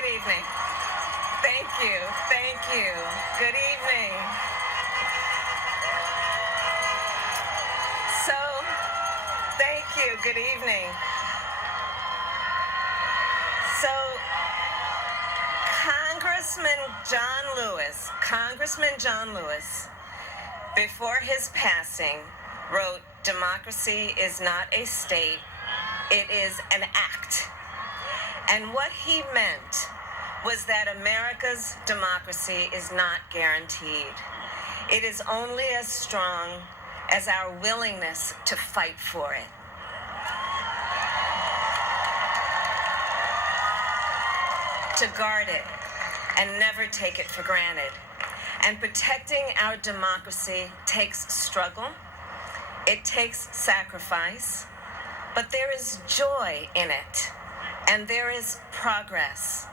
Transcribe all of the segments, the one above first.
Good evening. Thank you. Thank you. Good evening. So, thank you. Good evening. So, Congressman John Lewis, before his passing, wrote, "Democracy is not a state, it is an act." And what he meant was that America's democracy is not guaranteed. It is only as strong as our willingness to fight for it. To guard it and never take it for granted. And protecting our democracy takes struggle, it takes sacrifice, but there is joy in it, and there is progress,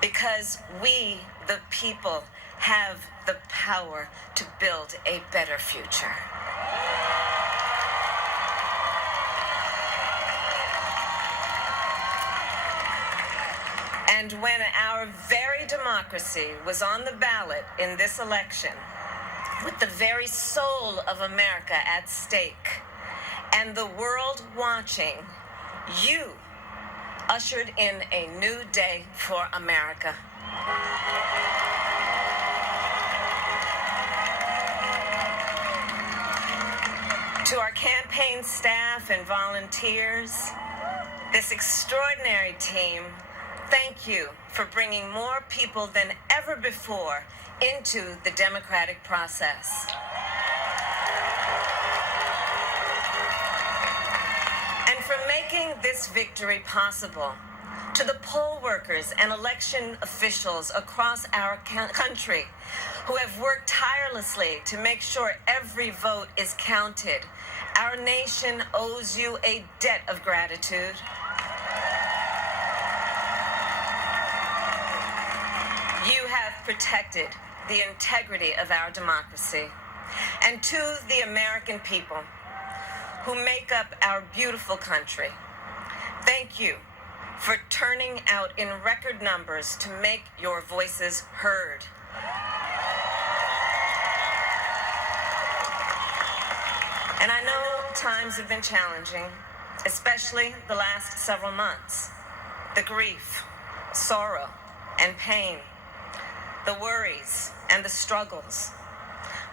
because we, the people, have the power to build a better future. And when our very democracy was on the ballot in this election, with the very soul of America at stake, and the world watching, you ushered in a new day for America. To our campaign staff and volunteers, this extraordinary team, thank you for bringing more people than ever before into the democratic process. And for making this victory possible. To the poll workers and election officials across our country who have worked tirelessly to make sure every vote is counted, our nation owes you a debt of gratitude. You have protected the integrity of our democracy. And to the American people who make up our beautiful country, thank you for turning out in record numbers to make your voices heard. And I know times have been challenging, especially the last several months. The grief, sorrow, and pain, the worries and the struggles.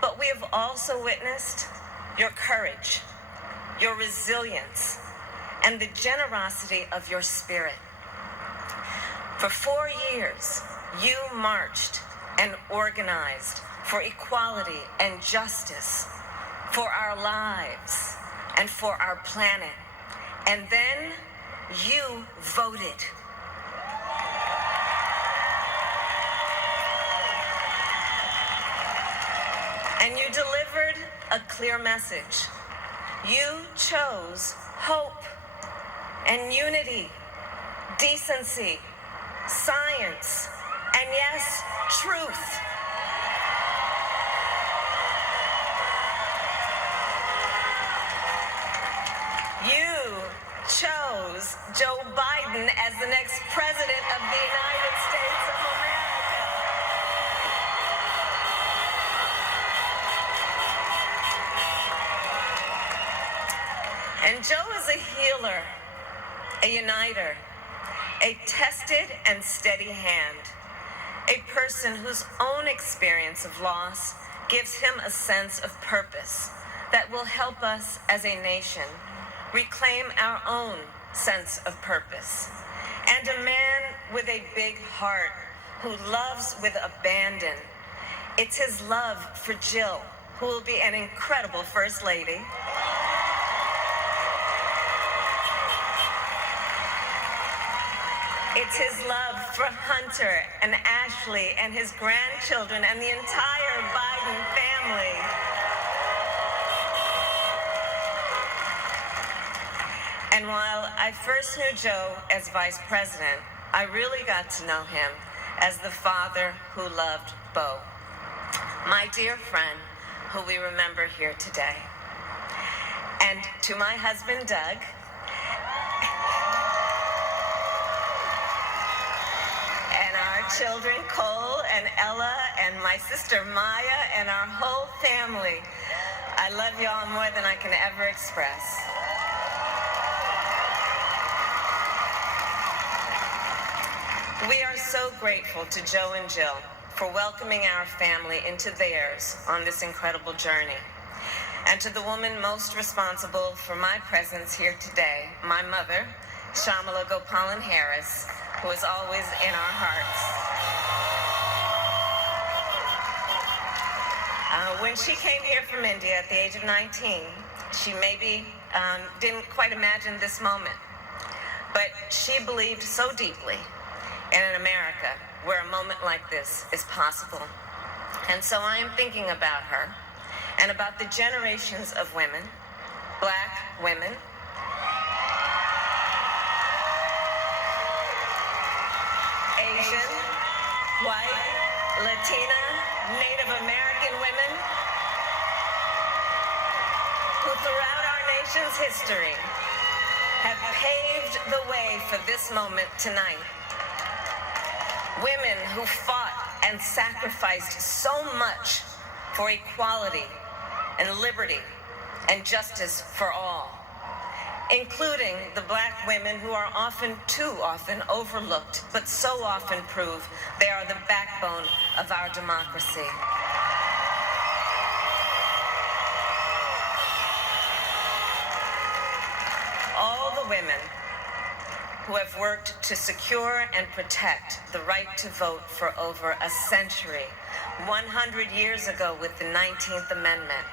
But we have also witnessed your courage, your resilience, and the generosity of your spirit. For 4 years, you marched and organized for equality and justice, for our lives and for our planet. And then you voted. And you delivered a clear message. You chose hope and unity, decency, science, and yes, truth. You chose Joe Biden as the next president of the United States of America. And Joe is a healer, a uniter, a tested and steady hand, a person whose own experience of loss gives him a sense of purpose that will help us as a nation reclaim our own sense of purpose. And a man with a big heart who loves with abandon. It's his love for Jill, who will be an incredible First Lady. It's his love for Hunter and Ashley and his grandchildren and the entire Biden family. And while I first knew Joe as vice president, I really got to know him as the father who loved Bo, my dear friend who we remember here today. And to my husband, Doug, children, Cole and Ella, and my sister Maya, and our whole family. I love y'all more than I can ever express. We are so grateful to Joe and Jill for welcoming our family into theirs on this incredible journey. And to the woman most responsible for my presence here today, my mother, Kamala Harris, who is always in our hearts. When she came here from India at the age of 19, she maybe didn't quite imagine this moment, but she believed so deeply in an America where a moment like this is possible. And so I am thinking about her and about the generations of women, Black women, Asian, white, Latina, Native American women who throughout our nation's history have paved the way for this moment tonight. Women who fought and sacrificed so much for equality and liberty and justice for all, including the Black women who are too often overlooked, but so often prove they are the backbone of our democracy. All the women who have worked to secure and protect the right to vote for over a century, 100 years ago with the 19th Amendment,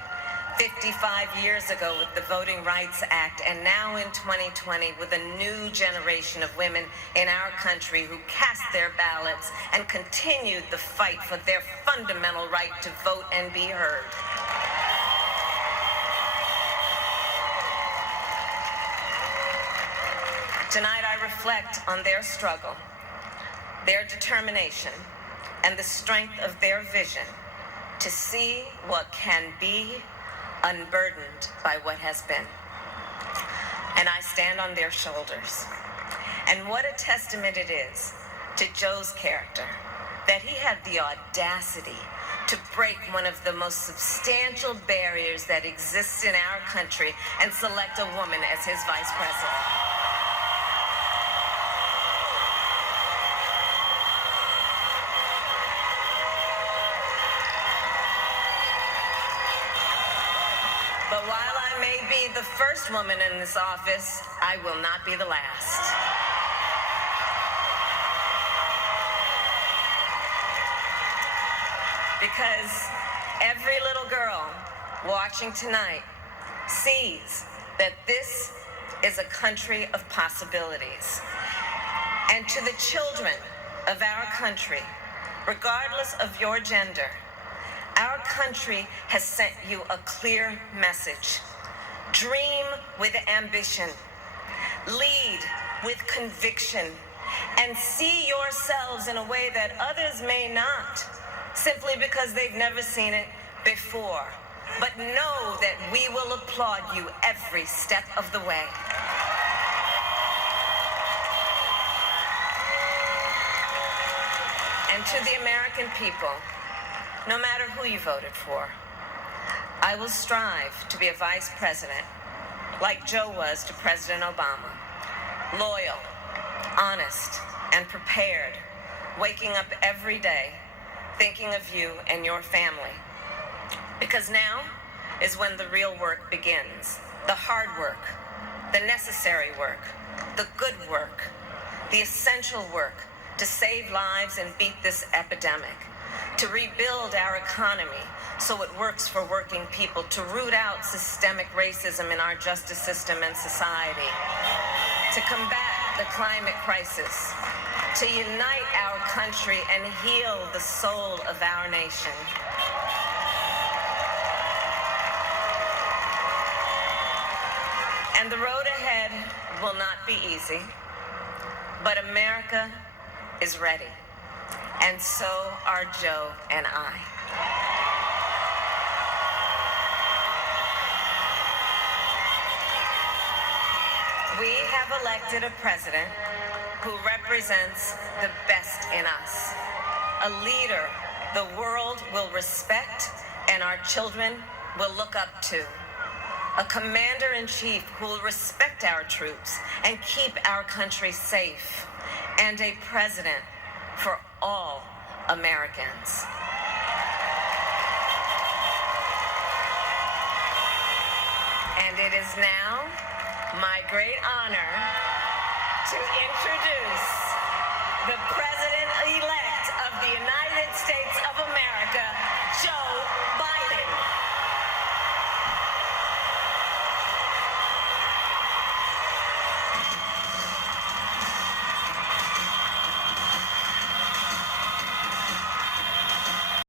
55 years ago with the Voting Rights Act, and now in 2020 with a new generation of women in our country who cast their ballots and continued the fight for their fundamental right to vote and be heard. Tonight I reflect on their struggle, their determination, and the strength of their vision to see what can be unburdened by what has been. And I stand on their shoulders. And what a testament it is to Joe's character that he had the audacity to break one of the most substantial barriers that exists in our country and select a woman as his vice president. But while I may be the first woman in this office, I will not be the last. Because every little girl watching tonight sees that this is a country of possibilities. And to the children of our country, regardless of your gender, our country has sent you a clear message. Dream with ambition, lead with conviction, and see yourselves in a way that others may not, simply because they've never seen it before. But know that we will applaud you every step of the way. And to the American people, no matter who you voted for, I will strive to be a vice president like Joe was to President Obama. Loyal, honest, and prepared, waking up every day thinking of you and your family. Because now is when the real work begins. The hard work, the necessary work, the good work, the essential work to save lives and beat this epidemic, to rebuild our economy so it works for working people, to root out systemic racism in our justice system and society, to combat the climate crisis, to unite our country and heal the soul of our nation. And the road ahead will not be easy, but America is ready, and so are Joe and I. We have elected a president who represents the best in us. A leader the world will respect and our children will look up to. A commander-in-chief who will respect our troops and keep our country safe. And a president for all Americans. And it is now my great honor to introduce the President-elect of the United States of America, Joe Biden.